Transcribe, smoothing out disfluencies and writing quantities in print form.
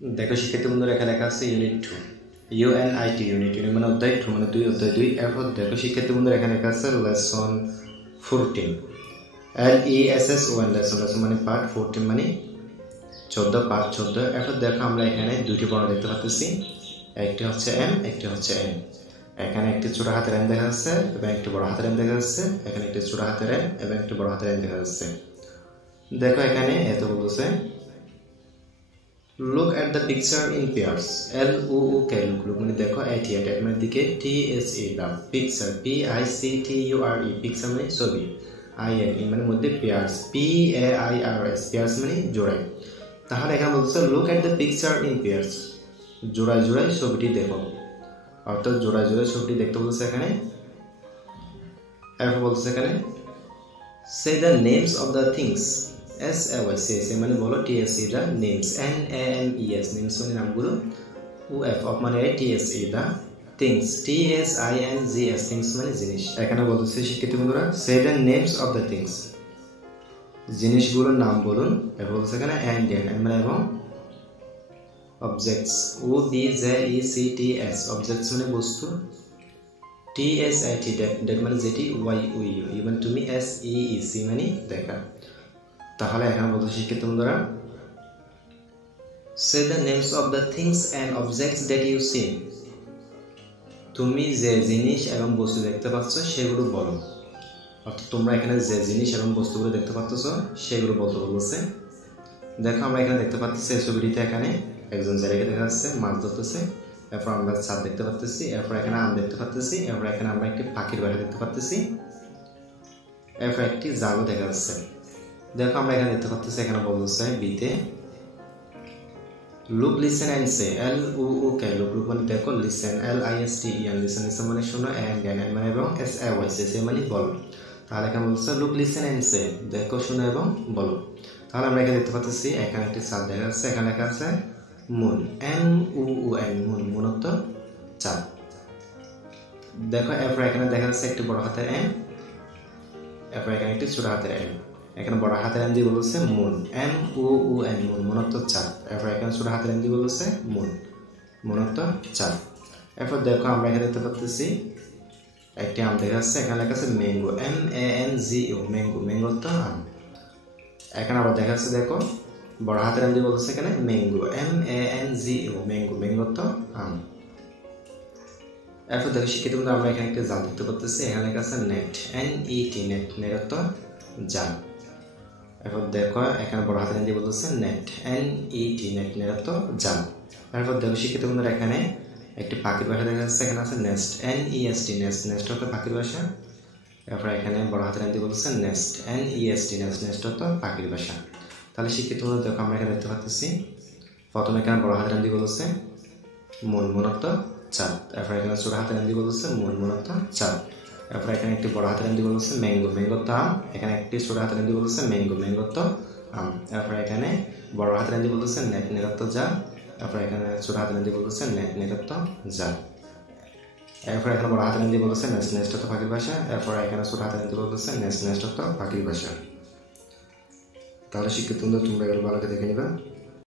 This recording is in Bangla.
দেখো শিক্ষার্থী বন্ধুরা এখানে লেখা আছে ইউনিট 2 ইউএনআইটি ইউনিট মানে অধ্যায় 2 মানে 2 অধ্যায় 2 এরপর দেখো শিক্ষার্থী বন্ধুরা এখানে লেখা আছে লেসন 14 LESSON লেসন মানে পার্ট 14 মানে 14 পার্ট 14 এরপর দেখো আমরা এখানে দুটি বর্ণ দেখতে পাচ্ছি একটি হচ্ছে এম একটি হচ্ছে এন এখানে একটি ছোট হাতের এম দেখা যাচ্ছে এবং একটি বড় হাতের এম দেখা যাচ্ছে এখানে একটি ছোট হাতের এম এবং একটি বড় হাতের এম দেখা যাচ্ছে দেখো এখানে এত বলছে look at the picture in pairs LOOK look মানে দেখো এটি মানে দিকে TSE দা picture PICTURE picture মানে ছবি INE মানে মধ্যে pairs PAIRS pairs মানে জোড়ায় তাহলে এখানে বলছে look at the picture in pairs জোড়ায় জোড়ায় ছবিটি দেখো অর্থাৎ জোড়ায় জোড়ায় ছবিটি দেখতে বলছে এখানে এরপর বলছে এখানে say the names of the things SAYS মানে বলো TSE দা names NAMES names মানে নামগুলো UF of মানে TSE দা things TSINGS things মানে জিনিস এখানে বলছে শিক্ষার্থী বন্ধুরা say the names of the things জিনিসগুলোর নাম বলুন এরপর বলছে এখানে and মানে এবং objects OBJECTS objects মানে বস্তু TSIT that মানে যেটি YUU even তুমি SEEC মানে দেখা তাহলে এখানে বলতে শিক্ষিত বন্ধুরা say the names of the things and objects that you see তুমি যে জিনিস এবং বস্তু দেখতে পাচ্ছ সেগুলো বলো অর্থাৎ তোমরা এখানে যে জিনিস এবং বস্তুগুলো দেখতে পাচ্ছ সেগুলো বলতে বলছে দেখো আমরা এখানে দেখতে পাচ্ছি এই ছবিটিতে এখানে একজন জায়গায় দেখা যাচ্ছে মাছ ধরতেছে এরপর আমরা ছাদ দেখতে পাচ্ছি এরপর এখানে আম দেখতে পাচ্ছি এরপর এখানে আমরা একটি পাখির বাসা দেখতে পাচ্ছি এরপর একটি জালও দেখা যাচ্ছে দেখো আমরা এখানে দেখতে পাচ্ছি এখানে বলছে বিতে look listen and say LOOK look মানে দেখো লিসেন LISTEN লিসেন লিসেন মানে শোনো এন্ড জ্ঞান মানে এবং SAYS মানে বলো তাহলে এখানে বলছে লুক লিসেন এন্ড সে দেখো শোনো এবং বলো তাহলে আমরা এখানে দেখতে পাচ্ছি এখানে একটি চাঁদ দেখা যাচ্ছে এখানে লেখা আছে মুন MUN মুন মুন অর্থ চাঁদ দেখো এরপর এখানে দেখা যাচ্ছে একটি বড় হাতের M এরপর এখানে একটি ছোট হাতের M এখানে বড় হাতের এম দিয়ে বলছে মুন MUN মুন মুন অর্থ চাঁদ এরপর এখানে ছোট হাতের এম দিয়ে বলছে মুন মুন অর্থ চাঁদ এরপর দেখো আমরা এখানে দেখতে পাচ্ছি একটি আম দেখা যাচ্ছে এখানে লেখা আছে ম্যাঙ্গো MANGO ম্যাঙ্গো ম্যাঙ্গো অর্থ আম এখানে আবার দেখা যাচ্ছে দেখো বড় হাতের এম দিয়ে বলছে এখানে ম্যাঙ্গো MANGO ম্যাঙ্গো ম্যাঙ্গো অর্থ আম এরপর দেখো শিক্ষিত বন্ধু আমরা এখানে একটা জাল দেখতে পাচ্ছি এখানে লেখা আছে নেট NET নেট নেট অর্থ জাল এরপর দেখো এখানে বড় হাতের দিয়ে বলতেছে নেট NET নেট নেট অর্থ জাল এরপর দেখো শিক্ষিত বন্ধুরা এখানে একটি পাখির বাসা দেখা যাচ্ছে এখানে আছে নেস্ট NEST নেস্ট নেস্ট অর্থ পাখির বাসা এরপর এখানে বড় হাতের দিয়ে বলতেছে নেস্ট NEST নেস্ট নেস্ট অর্থ পাখির বাসা তাহলে শিক্ষিত বন্ধুরা দেখো আমরা এখানে দেখতে পাচ্ছি প্রথমে এখানে বড় হাতের দিয়ে বলতেছে মুন মুন অর্থ চাঁদ এরপর এখানে ছোট হাতের দিয়ে বলতেছে মুন মুন অর্থ চাঁদ এরপর এখানে একটি বড় হাতের দিয়ে বলতেছে ম্যাঙ্গো ম্যাঙ্গো তো আম এখানে একটি ছোট হাতের দিয়ে বলতেছে ম্যাঙ্গো ম্যাঙ্গো তো আম এরপর এখানে বড় হাতের দিয়ে বলতেছে নেট নেট অর্থ জাল এরপর এখানে ছোট হাতের দিয়ে বলতেছে নেট নেট অর্থ জাল এরপর এখানে বড় হাতের দিয়ে বলতেছে নেস্ট নেস্ট অর্থ পাখির ভাষা এরপর এখানে ছোট হাতের দিয়ে বলতেছে নেস্ট নেস্ট অর্থ পাখির ভাষা তাহলে শিক্ষিত তোমরা এগুলো ভালো করে দেখে নিবা